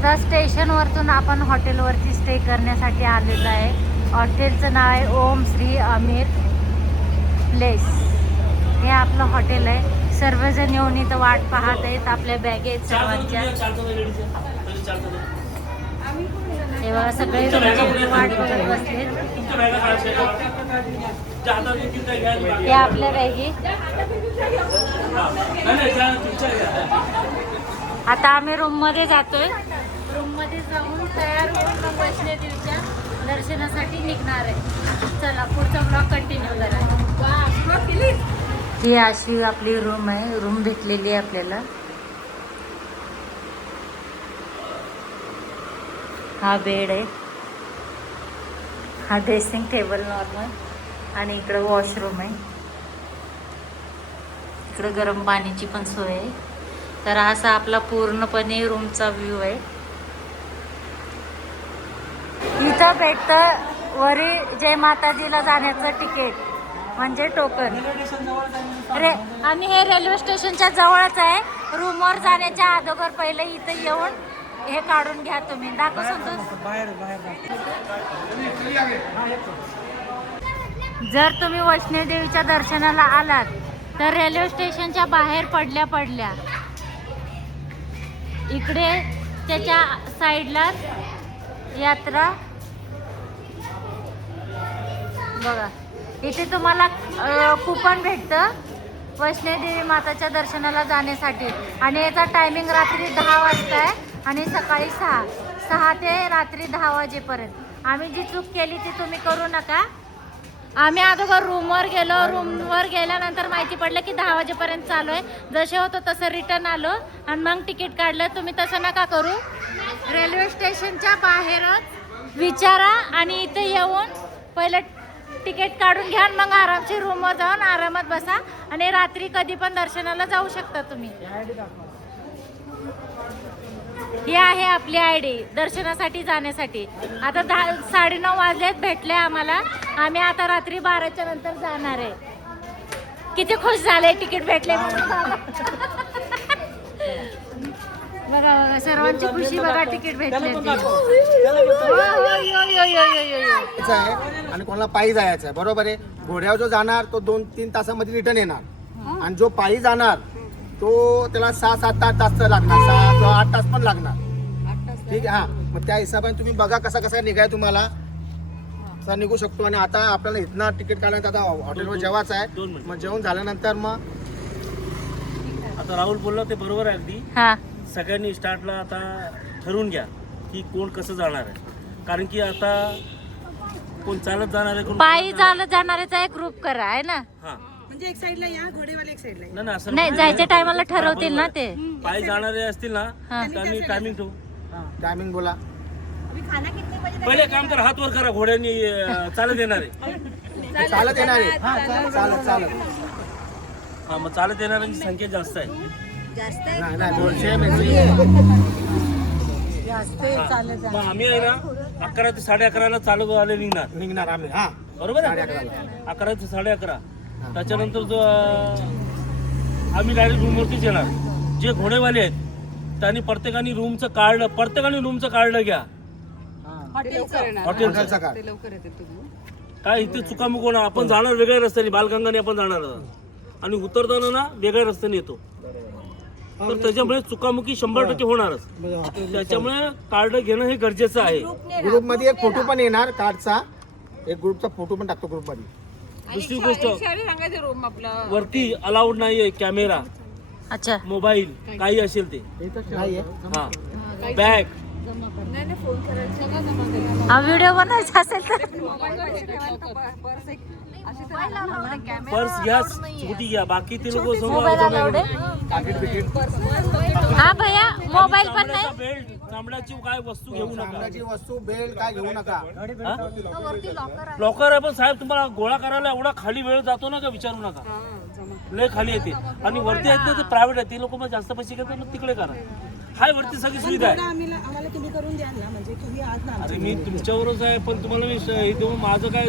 आता स्टेशनवरतून आपण हॉटेलवरती स्टे करण्यासाठी आलेलो आहे. हॉटेलचं नाव आहे ओम श्री अमीर प्लेस. हे आपलं हॉटेल आहे. सर्वजण येऊन इथं वाट पाहत आहेत आपल्या बॅग आहेत सर्वांच्या. हे बघा सगळे वाट बघत बसलेत. हे आपल्या बॅगी आता आम्ही रूममध्ये जातोय. मध्ये जाऊन तयार होऊन वैष्णोदेवीच्या दर्शनासाठी निघणार आहे. चला पुढचा ब्लॉग कंटिन्यू करा. ही अशी आपली रूम आहे. रूम भेटलेली आहे आपल्याला. हा बेड आहे. हा ड्रेसिंग टेबल नॉर्मल आणि इकडं वॉशरूम आहे. इकडं गरम पाण्याची पण सोय आहे. तर असा आपला पूर्णपणे रूमचा व्ह्यू आहे. इथं भेटतं. वरी जय माताजीला जाण्याचं तिकीट म्हणजे टोकन रे आम्ही हे रेल्वे स्टेशनच्या जवळच आहे. रूमवर जाण्याच्या अगोदर पहिले इथं येऊन हे काढून घ्या तुम्ही. दाखव संतोष. जर तुम्ही वैष्णोदेवीच्या दर्शनाला आलात तर रेल्वे स्टेशनच्या बाहेर पडल्या पडल्या. इकडे त्याच्या साईडला यात्रा बघा. इथे तुम्हाला कुपन भेटतं वैष्णोदेवी माताच्या दर्शनाला जाण्यासाठी. आणि याचा टायमिंग रात्री दहा वाजता आहे आणि सकाळी सहा. सहा ते रात्री दहा वाजेपर्यंत. आम्ही जी चूक केली ती तुम्ही करू नका. आम्ही अगोदर रूमवर गेलो. रूमवर गेल्यानंतर माहिती पडलं की दहा वाजेपर्यंत चालू आहे. जसे होतं तसं रिटर्न आलो. आणि मग तिकीट काढलं. तुम्ही तसं नका करू. रेल्वे स्टेशनच्या बाहेरच विचारा आणि इथे येऊन पहिलं तिकीट काढून घ्या मग आरामची रूमवर जाऊन आरामात बसा आणि रात्री कधी पण दर्शनाला जाऊ शकता तुम्ही. ही आहे आपली आय डी दर्शनासाठी जाण्यासाठी. आता दहा साडेनऊ वाजलेत भेटले आम्हाला. आम्ही आता रात्री बाराच्या नंतर जाणार आहे. किती खुश झाले तिकीट भेटले म्हणून. बघा सर्वांची खुशी बघा तिकीट भेटले ते. हो, हो, यो, यो, यो, यो, यो, यो. जायचं आहे आणि कोणाला पायी जायचं आहे बरोबर आहे? घोड्यावर जो जाणार तो दोन तीन तासामध्ये रिटर्न येणार. आणि जो पायी जाणार तो त्याला सहा सात आठ तास तर लागणार. सहा किंवा आठ तास पण लागणार. ठीक आहे हा. मग त्या हिशोबाने तुम्ही बघा कसा कसा निघाय तुम्हाला. कसा निघू शकतो. आणि आता आपल्याला इथनं तिकीट काढल्यानंतर आता हॉटेलवर जेवायचं आहे. दोन मिनिटं. मग जेवण झाल्यानंतर मग आता राहुल बोलला ते बरोबर आहे अगदी. हा. सगळ्यांनी स्टार्टला आता ठरवून घ्या की कोण कसं जाणार आहे. कारण की आता कोण चालत जाणार आहे कोण पायी चालत जाणाऱ्याचा एक ग्रुप करा आहे ना? हा. म्हणजे एक साईडला या घोडेवाले एक साईडला या. नाही नाही, असं नाही जायच्या टायमाला ठरवतील ना ते. पायी जाणारे असतील ना हा. तर आम्ही टायमिंग ठेवू. टायमिंग बोला. पहिले काम कर हात वर करा घोड्यांनी अं, चालत येणार. आहे चालत येणार. आहे चालत चालत. हा मग चालत येणाऱ्यांची संख्या जास्त आहे. नाही नाही दोनशे हा. मग आम्ही आहे ना अकरा ते साडे अकराला चालू आले निघणार. निघणार आम्ही हा. बरोबर आहे. अकरा ते साडे अकरा. त्याच्यानंतर जो अं, आम्ही डायरेक्ट रूमवरतीच येणार. जे घोडेवाले आहेत त्यांनी प्रत्येकाने रूमचं काढलं प्रत्येकाने रूमचं काढलं घ्या. हॉटेलचा. हॉटेलचं. कार्ड येते तुम्ही. काय इथे चुकामुक होणार. आपण जाणार वेगळ्या रस्त्याने बालगंगाने आपण जाणार. आहोत. आणि उतरताना ना वेगळ्या रस्त्याने येतो. तर त्याच्यामुळे चुकामुकी शंभर टक्के होणारच. त्याच्यामुळे कार्ड घेणं हे गरजेचं आहे. ग्रुपमध्ये एक फोटो पण येणार कार्डचा. एक ग्रुपचा फोटो पण टाकतो ग्रुपमध्ये दुसरी गोष्ट सांगायचं रूम आपला. वरती अलाउड नाहीये कॅमेरा अच्छा. मोबाईल काही असेल ते. नाहीये हा. बॅग हा व्हिडिओ बनायचा असेल तर. पर्स घ्या स्कूटी घ्या बाकी ते लोक हा भैया मोबाईल पण नाही. बेल्ट चांबड्याची काय वस्तू घेऊ नका. वस्तू बेल्ट काय घेऊ नका. लॉकर आहे. पण साहेब तुम्हाला गोळा करायला एवढा खाली वेळ जातो ना का विचारू नका? लय खाली येते. आणि वरती आहेत ना ते प्रायव्हेट आहे ते लोक मग जास्त पैसे घेतात मग तिकडे करा. हाय वरती सगळी सुविधा आहे. म्हणजे तुम्ही आज ना अरे मी तुमच्यावरच आहे पण तुम्हाला मी हे देऊ माझं काय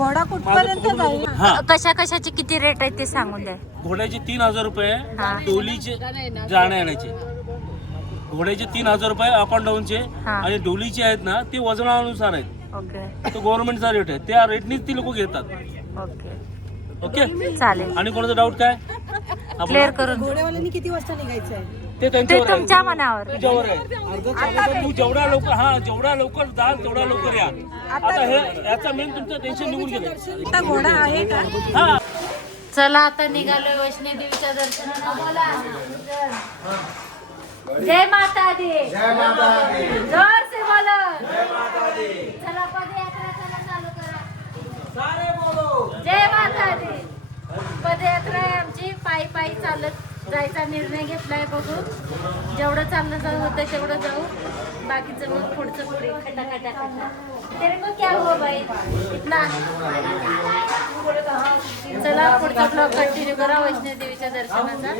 घोडा पकडून- हा. कशा कशाचे किती रेट आहेत ते सांगून द्या. घोड्याचे तीन हजार रुपये हा. डोलीचे जाण्या येण्याचे. घोड्याचे तीन हजार रुपये अप अँड डाऊनचे हा. आणि डोलीचे आहेत ना ते वजनानुसार आहेत. ओके. तो गव्हर्नमेंटचा रेट आहे. त्या रेटनीच ती लोक घेतात. ओके. ओके? चालेल. आणि कोणाचा डाऊट काय? आपण- क्लिअर करून घोड्यावाल्यांनी किती वाजता निघायचं आहे ते ते त्यांच्यावर आहे. तुमच्या मनावर. तुझ्यावर आहे. तू जेवढा लवकर हा जेवढा लवकर जाल तेवढा लवकर या. आता हे याचा मेन तुमचं टेन्शन निघून गेलं आता घोडा आहे का? हा. चला आता निघालोय वैष्णवी देवीच्या दर्शनाला. बोला. जय माता दी जोर से बोलो. चला पदयात्रा चला चालू करा. जय माता दी पदयात्रा आहे आमची. पायी पायी चालत जायचा निर्णय घेतलाय बघू जेवढं चाललं जाऊ होतं तेवढं जाऊ. बाकीचं मग पुढचं पुढे तेरे को क्या हो इतना. चला पुढचा ब्लॉग कंटिन्यू करा वैष्णव देवीच्या दर्शनाचा.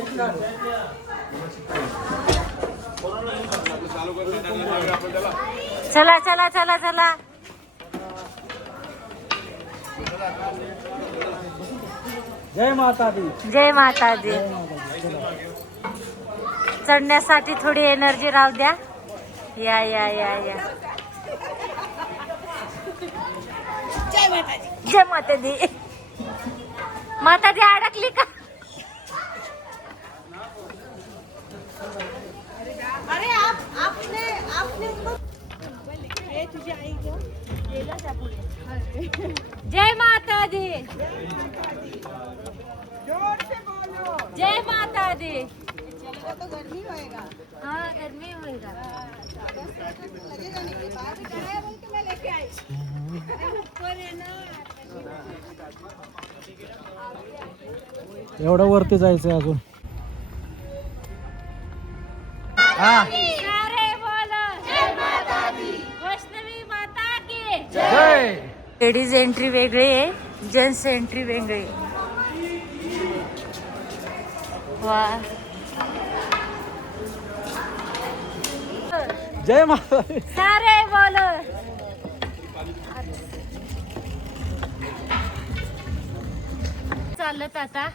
चला चला चला चला. जय माता दी. जय माता दी. चढण्यासाठी थोडी एनर्जी राहू द्या. या या या या. जय माता दी माता दी अडकली का? अरे आप आपने आपने जय माता दी जय माता दी. चलेगा तो गर्मी होएगा हाँ गर्मी होएगा लगेगा नहीं बाहर भी खड़ा है बोल के मैं लेके आई अरे ऊपर है ना एवढं वरती जायचंय अजून. हा. सारे बोलो. जय माता दी वैष्णवी माता की. जय. लेडीज एंट्री वेगळी आहे जेंट्स एंट्री वेगळी आहे. वा जय माता सारे बोलो. चालत आता.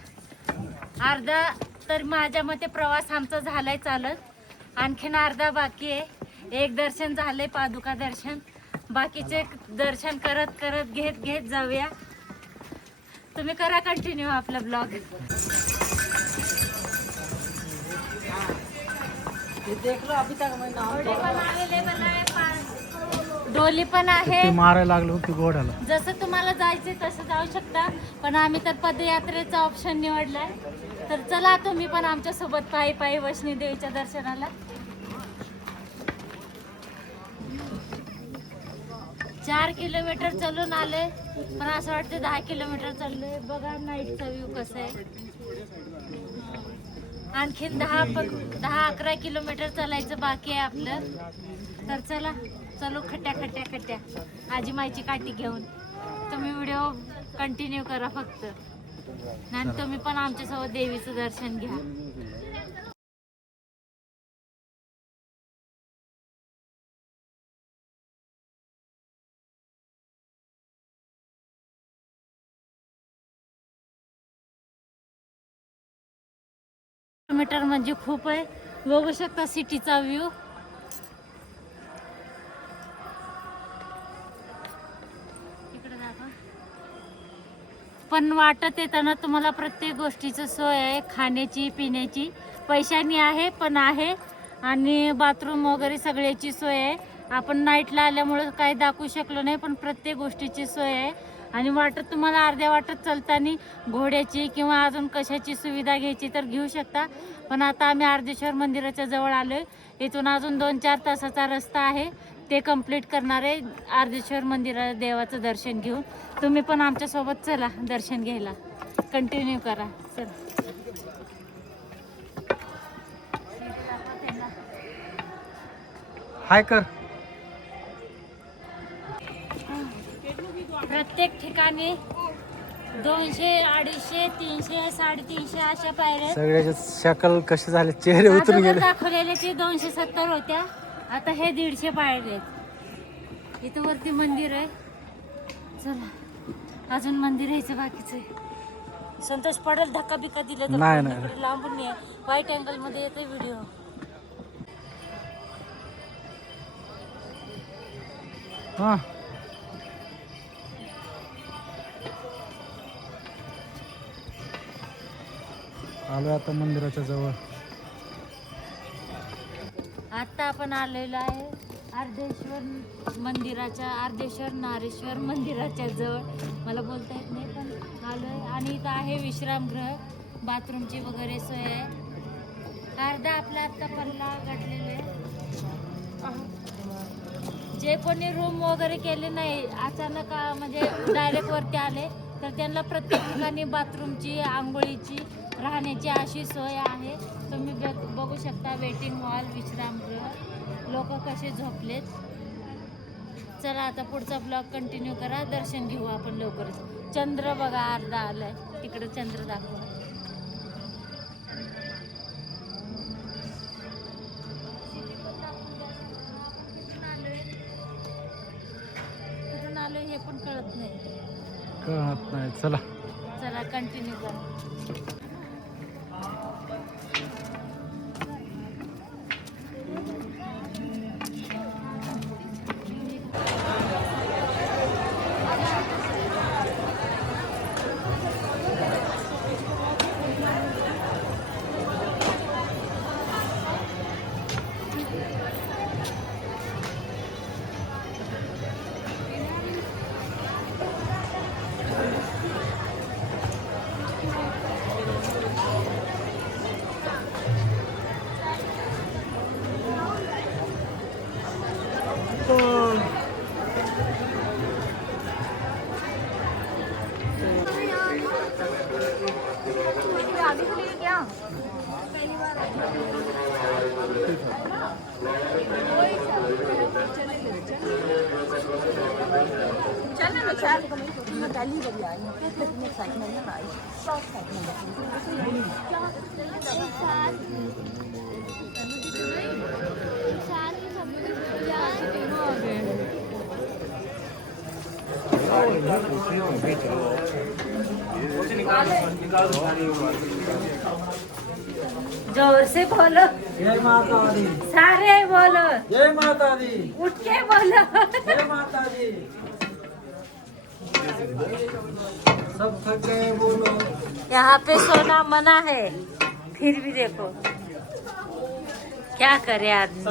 अर्धा तर माझ्या मते प्रवास आमचा झालाय चालत. आणखीन अर्धा बाकी आहे. एक दर्शन झालंय पादुका दर्शन. बाकीचे दर्शन करत करत घेत घेत जाऊया. तुम्ही करा कंटिन्यू आपला ब्लॉग डोली पण आहे ते मारायला लागलो होती घोड्याला. जसं तुम्हाला जायचे तसं जाऊ शकता पण आम्ही तर पदयात्रेचा ऑप्शन निवडलाय. तर चला तुम्ही पण आमच्यासोबत पायी पायी वैष्णवी देवीच्या दर्शनाला. चार किलोमीटर चलून आले पण असं वाटतं दहा किलोमीटर चाललोय. बघा नाईटचा व्ह्यू कसा आहे. आणखीन दहा दहा अकरा किलोमीटर चालायचं बाकी आहे आपलं. तर चला चलो खट्ट्या खट्ट्या खट्ट्या आजी माईची काठी घेऊन. तुम्ही व्हिडिओ कंटिन्यू करा फक्त. आणि तुम्ही पण आमच्यासोबत देवीचं दर्शन घ्या. मीटर म्हणजे खूप आहे. बघू शकता सिटीचा व्ह्यू पण वाटत येताना तुम्हाला प्रत्येक गोष्टीचं सोय आहे. खाण्याची पिण्याची. पैशानी आहे पण आहे. आणि बाथरूम वगैरे सगळ्याची सोय आहे. आपण नाईटला आल्यामुळं काही दाखवू शकलो नाही पण प्रत्येक गोष्टीची सोय आहे. आणि वाटत तुम्हाला अर्ध्या वाटत चालताना घोड्याची किंवा अजून कशाची सुविधा घ्यायची तर घेऊ शकता. पण आता आम्ही अर्धेश्वर मंदिराच्या जवळ आलो आहे इथून अजून दोन चार तासाचा रस्ता आहे. ते कंप्लीट करणार आहे अर्धेश्वर मंदिरा देवाचं दर्शन घेऊन. तुम्ही पण आमच्यासोबत चला दर्शन घ्यायला. कंटिन्यू करा. चला. हाय कर. प्रत्येक ठिकाणी दोनशे अडीचशे तीनशे साडेतीनशे अशा पायऱ्या सगळ्याच्या शकल कसे झाले? चेहरे उतरून गेले. दाखवलेले ते दोनशे सत्तर होत्या आता हे दीडशे पायऱ्या आहेत. इथं वरती मंदिर आहे. चला अजून मंदिर यायचं बाकीचं आहे. संतोष पडेल धक्का बिक्का दिला तर नाही, नाही. लांबून ये व्हाईट अँगलमध्ये येते व्हिडिओ हा. आलोय आता मंदिराच्या जवळ. आता आपण आलेलो आहे अर्धेश्वर मंदिराच्या अर्धेश्वर नारेश्वर मंदिराच्या जवळ. मला बोलता येत नाही पण आलोय. आणि इथं आहे विश्रामगृह. बाथरूमची वगैरे सोय आहे. अर्धा आपला आत्ता पल्ला गाठलेला आहे. जे कोणी रूम वगैरे केले नाही अचानक म्हणजे डायरेक्ट वरती आले तर त्यांना प्रत्येक ठिकाणी बाथरूमची आंघोळीची राहण्याची अशी सोय आहे. तुम्ही बघ- बघू शकता वेटिंग हॉल विश्रामगृह. लोक कसे झोपलेत. चला आता पुढचा ब्लॉग कंटिन्यू करा. दर्शन घेऊ आपण लवकरच. चंद्र बघा अर्धा आलाय. तिकडे चंद्र दाखवा. कुठून हे पण कळत नाही. कळत नाही चला. चला कंटिन्यू करा. Thank you. जोर से बोलो. जय माता दी सारे बोलो. जय माता दी उठ के बोलो. जय माता दी यहाँ पे सोना मना है फिर भी देखो। क्या करे आदमी?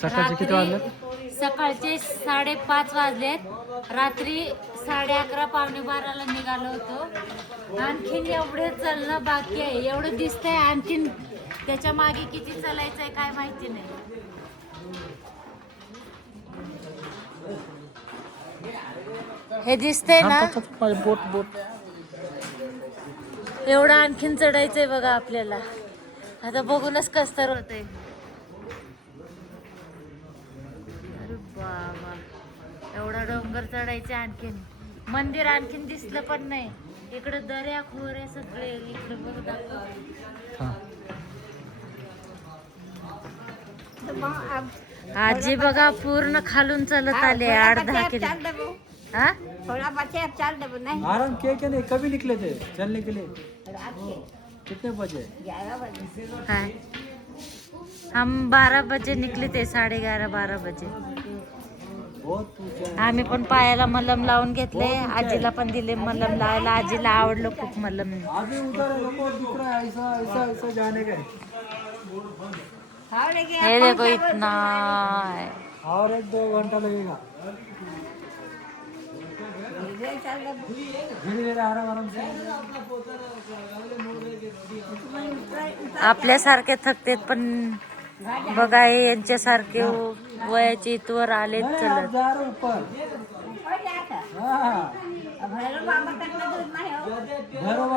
सकाळचे किती वाजले? रात्री- सकाळचे साडेपाच वाजलेत रात्री साडे अकरा पावणे बाराला निघालो होतो. आणखीन एवढे चालणं बाकी आहे. एवढं दिसतंय आणखीन त्याच्यामागे किती चालायचंय काय माहिती नाही. हे दिसतंय ना? बोट बोट. एवढं आणखीन चढायचंय बघा आपल्याला. आता बघूनच कस तर होतंय. अरे बाबा. एवढा डोंगर चढायचं आणखीन. मंदिर आणखीन दिसलं पण नाही. इकडे दर्या खोरे सगळे इकडे बघ दाखव. आजी बघा पूर्ण खालून चालत आले आठ दहा किलो. हा? थोड़ा बचे अब चल दे नहीं। आराम किए कि नहीं? कभी निकले थे चलने के लिए? कितने बजे? ग्यारह बजे। काय हम बारा बजे निकले ते साडे ग्यारा बारा बजे। आम्ही पण पायाला मलम लावून घेतले आजीला पण दिले मलम लावायला आजीला आवडलं खूप मलम। है हाँ हे देखो इतना और एक दो घंटा लगेगा। आपल्यासारखे थकतेत पण बघा हे यांच्यासारखे वयाचे इथवर चलत.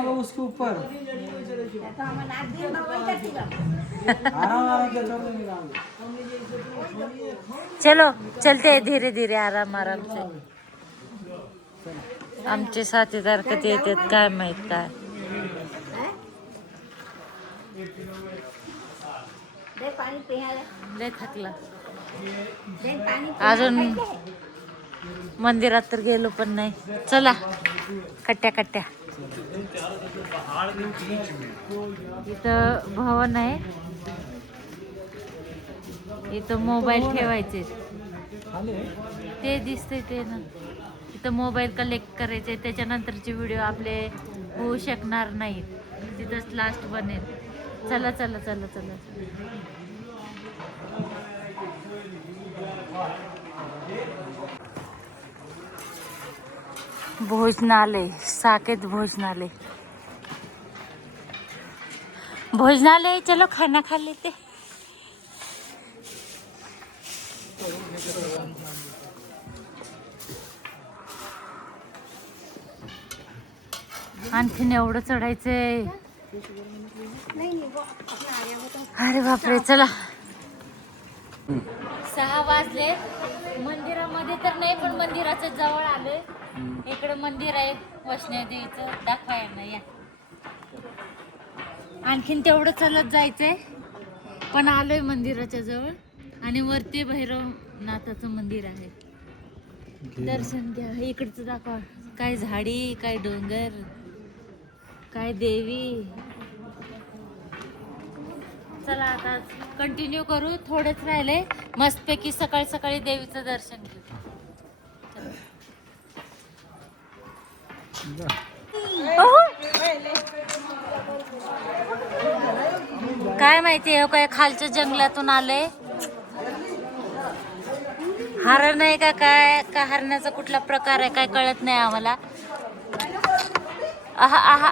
उसके ऊपर. से चल चलते धीरे धीरे आराम आराम से आमचे साथीदार कधी येतात काय माहीत काय. लय थकला. अजून मंदिरात तर गेलो पण नाही. चला कट्ट्या कट्ट्या इथं भवन आहे. इथं मोबाईल ठेवायचे. ते दिसतंय ते ना. तिथं मोबाईल कलेक्ट करायचे त्याच्यानंतरचे व्हिडिओ आपले होऊ शकणार नाहीत. तिथंच लास्ट बनेल. चला चला चला चला. भोजनालय साकेत भोजनालय. भोजनालय चलो खाना खा लेते. आणखीन एवढं चढायचंय. अरे बापरे चला. सहा वाजले. मंदिरामध्ये तर नाही पण मंदिराच्या जवळ आले इकडे मंदिर आहे वैष्णोदेवीचं दाखवायला या. आणखीन तेवढं चालत जायचंय. पण आलोय मंदिराच्या जवळ. आणि वरती भैरवनाथाचं मंदिर आहे. दर्शन घ्या इकडचं दाखवा. काय झाडी काय डोंगर. काय देवी? चला आता कंटिन्यू करू. थोडेच राहिले. मस्तपैकी सकाळी सकाळी देवीचं दर्शन घेऊ. काय माहिती आहे हो, काय खालच्या जंगलातून आले हरण आहे का काय? का हरणाचा कुठला प्रकार आहे? काय कळत नाही आम्हाला. आहा आहा.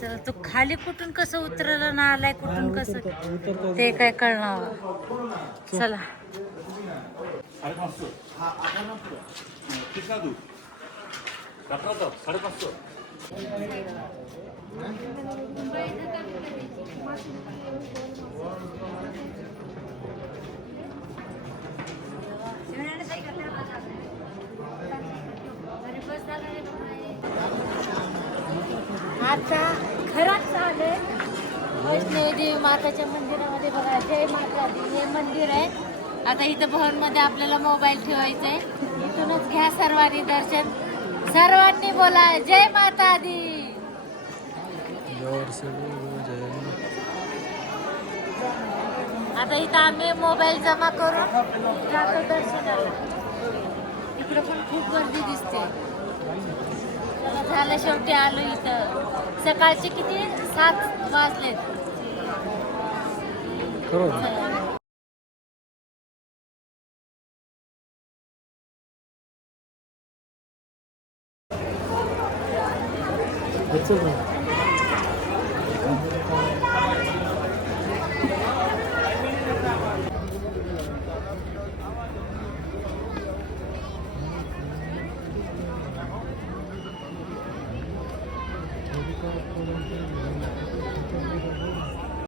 चल तू खाली कुठून कसं उतरलं ना आलाय कुठून कसं? ते काय कळणार. चला. आता खरंच चालू वैष्णवी देवी माताच्या मंदिरामध्ये बघा जय माता दी हे मंदिर आहे. आता इथं भवनमध्ये आपल्याला मोबाईल ठेवायचा आहे इथूनच घ्या सर्वांनी दर्शन. सर्वांनी बोला जय माता दी. आता इथं आम्ही मोबाईल जमा करून जातो दर्शनाला. इकडे पण खूप गर्दी दिसते. झालं शेवटी आलो इथं. सकाळचे किती? सात वाजलेत. चला.